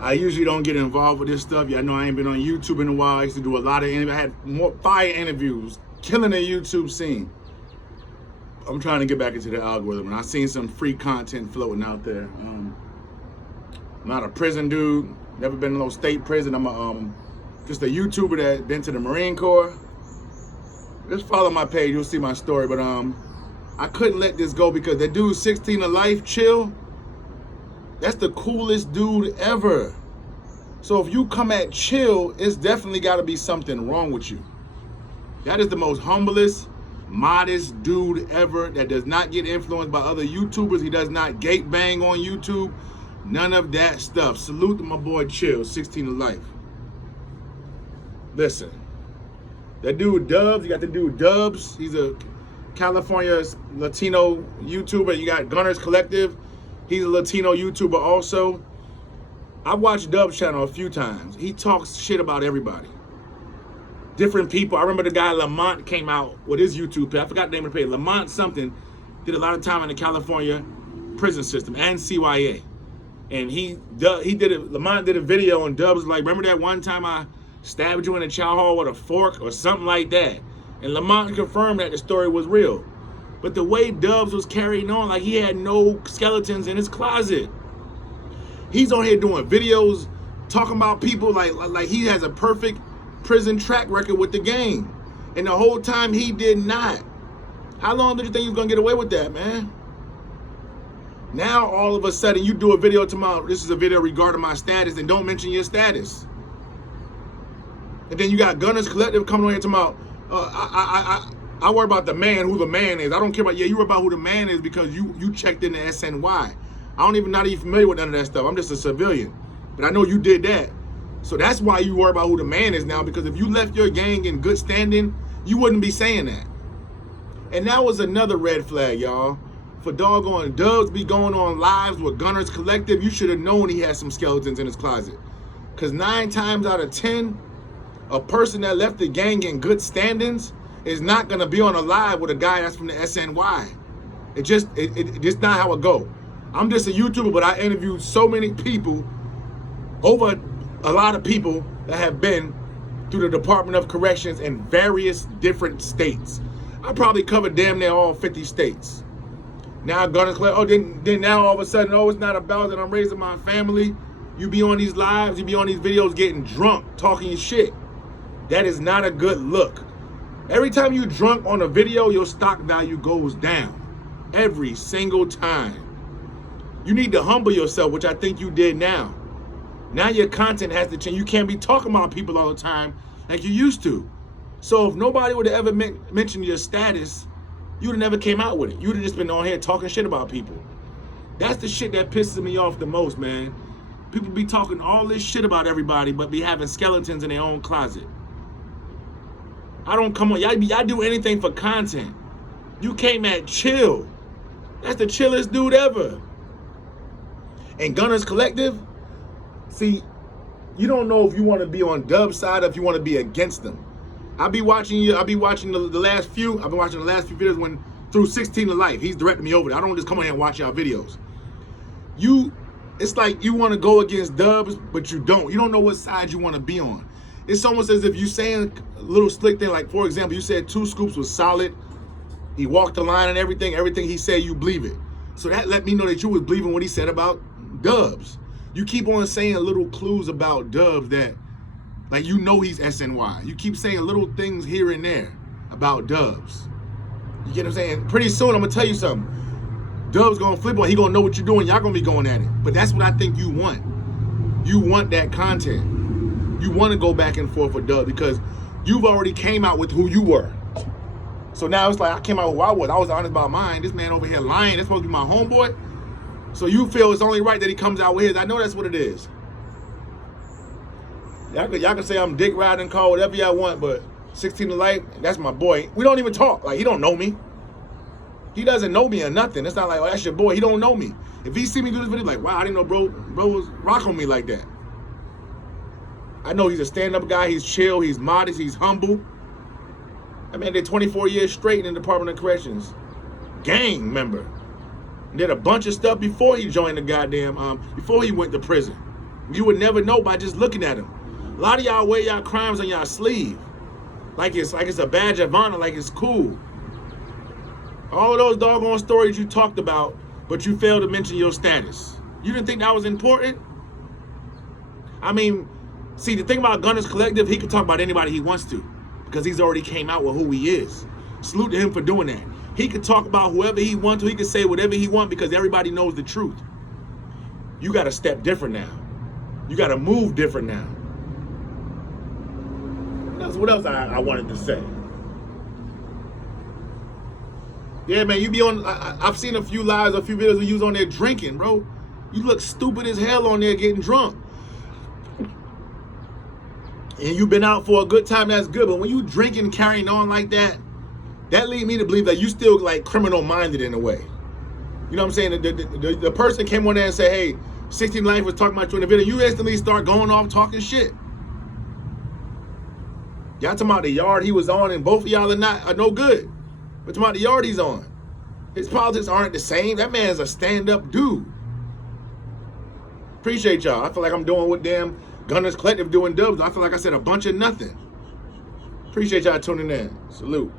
I usually don't get involved with this stuff. Y'all know I ain't been on YouTube in a while. I used to do a lot of interviews. I had more fire interviews, killing the YouTube scene. I'm trying to get back into the algorithm, and I've seen some free content floating out there. I'm not a prison dude. Never been in no state prison. I'm just a YouTuber that been to the Marine Corps. Just follow my page. You'll see my story. But I couldn't let this go because that dude 16dalife, chill. That's the coolest dude ever. So if you come at chill, it's definitely got to be something wrong with you. That is the most humblest, modest dude ever that does not get influenced by other YouTubers. He does not gate bang on YouTube. None of that stuff. Salute to my boy Chill, 16dalife. Listen, that dude Dubs, you got the dude Dubs. He's a California Latino YouTuber. You got Gunners Collective. He's a Latino YouTuber also. I watched Dub's channel a few times. He talks shit about everybody. Different people. I remember the guy Lamont came out with his YouTube page. I forgot the name of the page. Lamont something did a lot of time in the California prison system and CYA. And Lamont did a video and Dubs was like, remember that one time I stabbed you in the chow hall with a fork or something like that? And Lamont confirmed that the story was real. But the way Dubs was carrying on, like he had no skeletons in his closet. He's on here doing videos, talking about people like he has a perfect prison track record with the game. And the whole time he did not. How long did you think he was gonna get away with that, man? Now all of a sudden you do a video tomorrow, this is a video regarding my status, and don't mention your status. And then you got Gunners Collective coming on here tomorrow. I worry about the man, who the man is. I don't care about, you worry about who the man is because you checked in the SNY. I don't even, not even familiar with none of that stuff. I'm just a civilian. But I know you did that. So that's why you worry about who the man is now, because if you left your gang in good standing, you wouldn't be saying that. And that was another red flag, y'all. For doggone Dubs be going on lives with Gunners Collective, you should have known he had some skeletons in his closet. Because 9 times out of 10, a person that left the gang in good standings is not gonna be on a live with a guy that's from the SNY. It's just not how it go. I'm just a YouTuber, but I interviewed so many people, over a lot of people that have been through the Department of Corrections in various different states. I probably covered damn near all 50 states. Now Gunners Collective, then now all of a sudden, it's not about that I'm raising my family. You be on these lives, you be on these videos getting drunk, talking shit. That is not a good look. Every time you drunk on a video, your stock value goes down. Every single time. You need to humble yourself, which I think you did now. Now your content has to change. You can't be talking about people all the time like you used to. So if nobody would have ever mentioned your status, you would have never came out with it. You would have just been on here talking shit about people. That's the shit that pisses me off the most, man. People be talking all this shit about everybody, but be having skeletons in their own closet. I don't come on, y'all do anything for content. You came at Chill. That's the chillest dude ever. And Gunners Collective, see, you don't know if you want to be on Dub's side or if you want to be against them. I'll be watching the last few. I've been watching the last few videos through 16dalife. He's directing me over there. I don't just come on here and watch y'all videos. It's like you want to go against Dubs, but you don't. You don't know what side you want to be on. It's almost as if you saying a little slick thing, like for example, you said 2 Scoops was solid. He walked the line and everything he said, you believe it. So that let me know that you was believing what he said about Dubs. You keep on saying little clues about Dubs that, like, you know he's SNY. You keep saying little things here and there about Dubs. You get what I'm saying? Pretty soon, I'm gonna tell you something. Dubs gonna flip on, he gonna know what you're doing, y'all gonna be going at it. But that's what I think you want. You want that content. You wanna go back and forth with Dubs because you've already came out with who you were. So now it's like, I came out with who I was. I was honest about mine. This man over here lying, that's supposed to be my homeboy. So you feel it's only right that he comes out with his. I know that's what it is. Y'all can say I'm dick riding, call whatever y'all want, but 16dalife, that's my boy. We don't even talk. Like, he don't know me. He doesn't know me or nothing. It's not like, oh, that's your boy. He don't know me. If he see me do this video, like, wow, I didn't know bro was rock on me like that. I know he's a stand-up guy. He's chill. He's modest. He's humble. I mean, did 24 years straight in the Department of Corrections. Gang member. Did a bunch of stuff before he joined the goddamn, before he went to prison. You would never know by just looking at him. A lot of y'all wear y'all crimes on y'all sleeve. Like it's a badge of honor, like it's cool. All of those doggone stories you talked about, but you failed to mention your status. You didn't think that was important? I mean, see, the thing about Gunners Collective, he can talk about anybody he wants to because he's already came out with who he is. Salute to him for doing that. He can talk about whoever he wants to. He can say whatever he wants because everybody knows the truth. You got to step different now. You got to move different now. What else I wanted to say? Yeah, man, you be on. I've seen a few lives, a few videos where you was on there drinking, bro. You look stupid as hell on there getting drunk. And you've been out for a good time, that's good. But when you drinking, carrying on like that, that lead me to believe that you still like criminal minded in a way. You know what I'm saying? The person came on there and said, hey, 16dalife was talking about you in the video. You instantly start going off talking shit. Y'all talking about the yard he was on, and both of y'all are no good. But talking about the yard he's on. His politics aren't the same. That man's a stand-up dude. Appreciate y'all. I feel like I'm doing what damn Gunners Collective doing dubs. I feel like I said a bunch of nothing. Appreciate y'all tuning in. Salute.